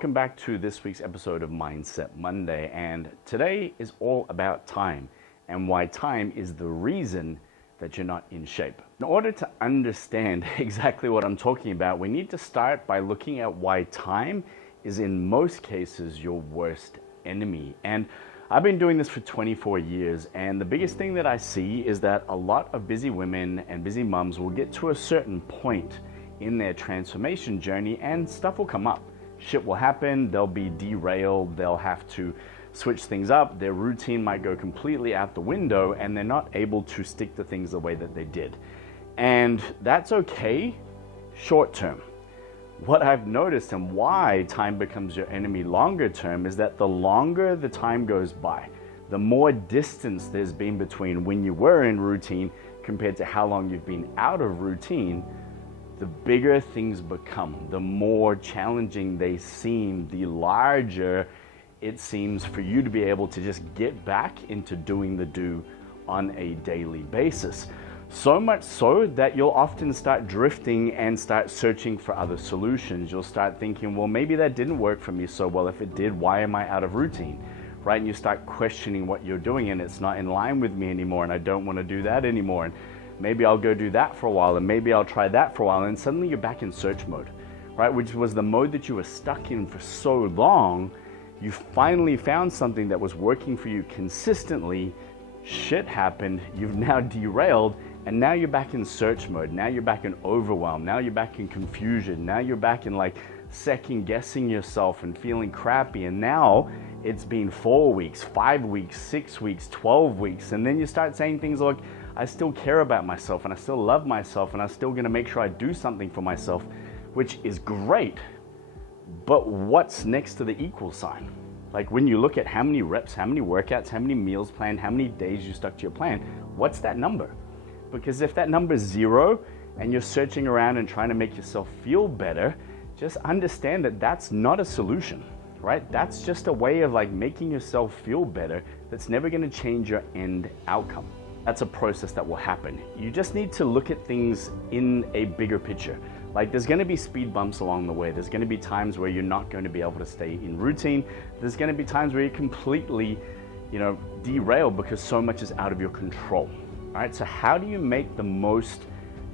welcome back to this week's episode of Mindset Monday. And today is all about time and why time is the reason that you're not in shape. In order to understand exactly what I'm talking about, we need to start by looking at why time is in most cases your worst enemy. And I've been doing this for 24 years, and the biggest thing that I see is that a lot of busy women and busy mums will get to a certain point in their transformation journey and stuff will come up. Shit will happen, they'll be derailed, they'll have to switch things up, their routine might go completely out the window, and they're not able to stick to things the way that they did. And that's okay, short term. What I've noticed and why time becomes your enemy longer term is that the longer the time goes by, the more distance there's been between when you were in routine compared to how long you've been out of routine, the bigger things become, the more challenging they seem, the larger it seems for you to be able to just get back into doing the do on a daily basis. So much so that you'll often start drifting and start searching for other solutions. You'll start thinking, well, maybe that didn't work for me so well. If it did, why am I out of routine? Right? And you start questioning what you're doing and it's not in line with me anymore and I don't want to do that anymore. And maybe I'll go do that for a while and maybe I'll try that for a while. And suddenly you're back in search mode, right? Which was the mode that you were stuck in for so long. You finally found something that was working for you consistently. Shit happened. You've now derailed. And now you're back in search mode. Now you're back in overwhelm. Now you're back in confusion. Now you're back in like second guessing yourself and feeling crappy. And now it's been 4 weeks, 5 weeks, 6 weeks, 12 weeks. And then you start saying things like, I still care about myself and I still love myself and I'm still gonna make sure I do something for myself, which is great. But what's next to the equal sign? Like when you look at how many reps, how many workouts, how many meals planned, how many days you stuck to your plan, what's that number? Because if that number is 0 and you're searching around and trying to make yourself feel better, just understand that that's not a solution, right? That's just a way of like making yourself feel better that's never gonna change your end outcome. That's a process that will happen. You just need to look at things in a bigger picture. Like there's gonna be speed bumps along the way. There's gonna be times where you're not going to be able to stay in routine. There's gonna be times where you're completely, derailed because so much is out of your control. All right, so how do you make the most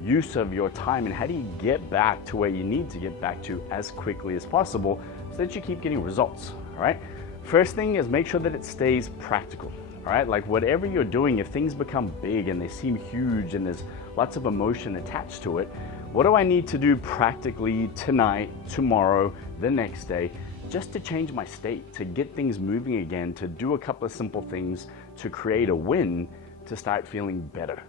use of your time and how do you get back to where you need to get back to as quickly as possible so that you keep getting results, all right? First thing is make sure that it stays practical, all right? Like whatever you're doing, if things become big and they seem huge and there's lots of emotion attached to it, what do I need to do practically tonight, tomorrow, the next day, just to change my state, to get things moving again, to do a couple of simple things, to create a win, to start feeling better.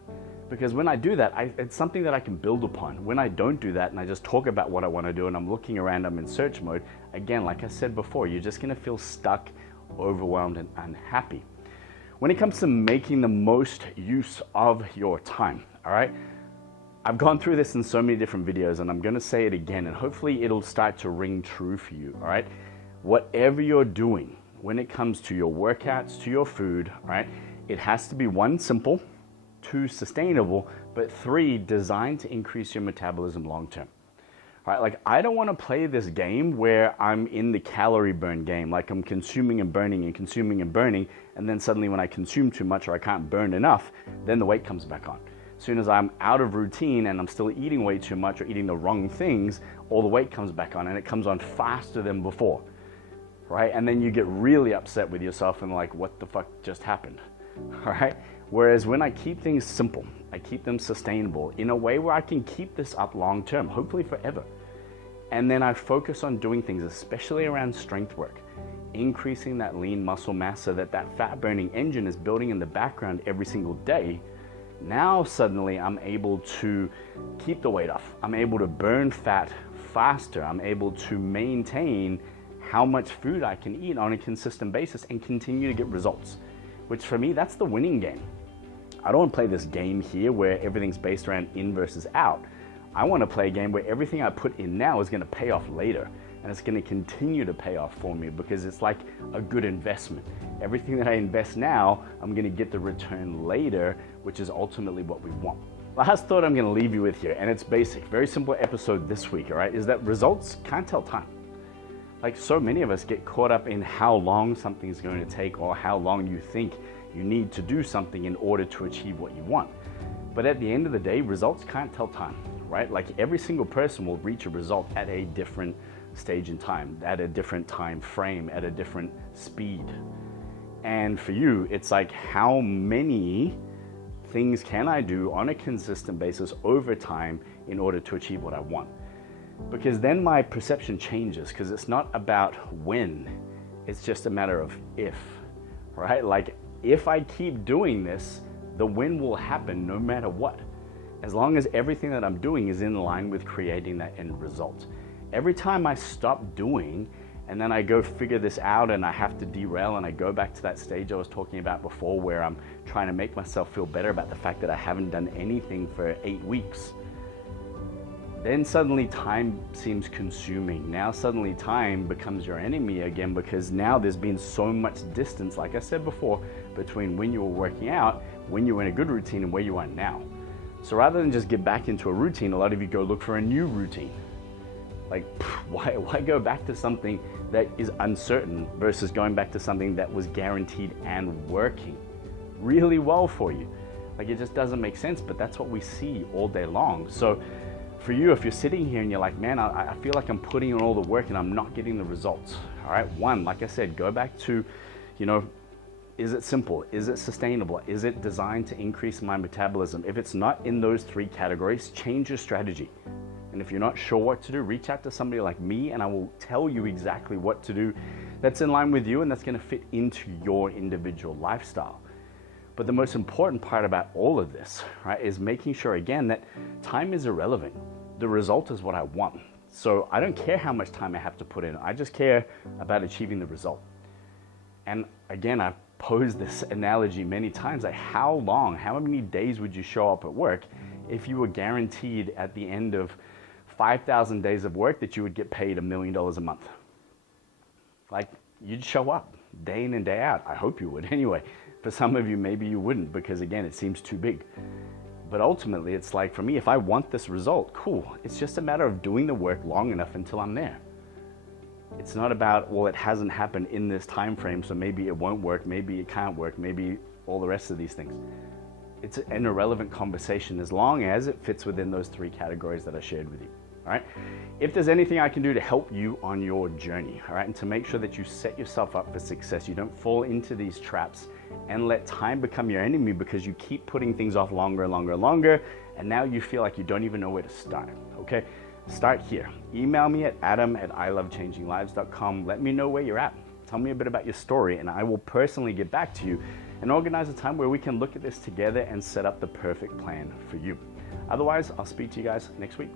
Because when I do that, it's something that I can build upon. When I don't do that and I just talk about what I want to do and I'm looking around, I'm in search mode, again, like I said before, you're just going to feel stuck, overwhelmed, and unhappy. When it comes to making the most use of your time, all right, I've gone through this in so many different videos and I'm going to say it again and hopefully it'll start to ring true for you, all right? Whatever you're doing, when it comes to your workouts, to your food, all right, it has to be 1, simple, 2, sustainable, but 3, designed to increase your metabolism long term. Right? Like I don't want to play this game where I'm in the calorie burn game, like I'm consuming and burning and consuming and burning, and then suddenly when I consume too much or I can't burn enough, then the weight comes back on. As soon as I'm out of routine and I'm still eating way too much or eating the wrong things, all the weight comes back on and it comes on faster than before. Right? And then you get really upset with yourself and like, what the fuck just happened? All right. Whereas when I keep things simple, I keep them sustainable in a way where I can keep this up long term, hopefully forever. And then I focus on doing things, especially around strength work, increasing that lean muscle mass so that that fat burning engine is building in the background every single day. Now suddenly I'm able to keep the weight off. I'm able to burn fat faster. I'm able to maintain how much food I can eat on a consistent basis and continue to get results. Which for me, that's the winning game. I don't want to play this game here where everything's based around in versus out. I want to play a game where everything I put in now is going to pay off later. And it's going to continue to pay off for me because it's like a good investment. Everything that I invest now, I'm going to get the return later, which is ultimately what we want. Last thought I'm going to leave you with here, and it's basic, very simple episode this week, all right, is that results can't tell time. Like, so many of us get caught up in how long something's going to take or how long you think you need to do something in order to achieve what you want. But at the end of the day, results can't tell time, right? Like, every single person will reach a result at a different stage in time, at a different time frame, at a different speed. And for you, it's like, how many things can I do on a consistent basis over time in order to achieve what I want? Because then my perception changes, because it's not about when, it's just a matter of if, right? Like, if I keep doing this, the win will happen no matter what. As long as everything that I'm doing is in line with creating that end result. Every time I stop doing and then I go figure this out and I have to derail and I go back to that stage I was talking about before, where I'm trying to make myself feel better about the fact that I haven't done anything for 8 weeks, then suddenly time seems consuming. Now suddenly time becomes your enemy again, because now there's been so much distance, like I said before, between when you were working out, when you were in a good routine, and where you are now. So rather than just get back into a routine, a lot of you go look for a new routine. Like, why go back to something that is uncertain versus going back to something that was guaranteed and working really well for you? Like, it just doesn't make sense, but that's what we see all day long. So for you, if you're sitting here and you're like, man, I feel like I'm putting in all the work and I'm not getting the results. All right, one, like I said, go back to, is it simple? Is it sustainable? Is it designed to increase my metabolism? If it's not in those 3 categories, change your strategy. And if you're not sure what to do, reach out to somebody like me and I will tell you exactly what to do that's in line with you and that's going to fit into your individual lifestyle. But the most important part about all of this, right, is making sure, again, that time is irrelevant. The result is what I want. So I don't care how much time I have to put in. I just care about achieving the result. And again, I've posed this analogy many times, like, how many days would you show up at work if you were guaranteed at the end of 5,000 days of work that you would get paid $1 million a month? Like, you'd show up day in and day out. I hope you would anyway. For some of you, maybe you wouldn't, because again, it seems too big. But ultimately, it's like, for me, if I want this result, cool. It's just a matter of doing the work long enough until I'm there. It's not about, well, it hasn't happened in this time frame, so maybe it won't work, maybe it can't work, maybe all the rest of these things. It's an irrelevant conversation as long as it fits within those 3 categories that I shared with you. All right. If there's anything I can do to help you on your journey, all right, and to make sure that you set yourself up for success, you don't fall into these traps and let time become your enemy because you keep putting things off longer and longer and longer, and now you feel like you don't even know where to start. Okay, start here. Email me at adam@ilovechanginglives.com. Let me know where you're at. Tell me a bit about your story, and I will personally get back to you and organize a time where we can look at this together and set up the perfect plan for you. Otherwise, I'll speak to you guys next week.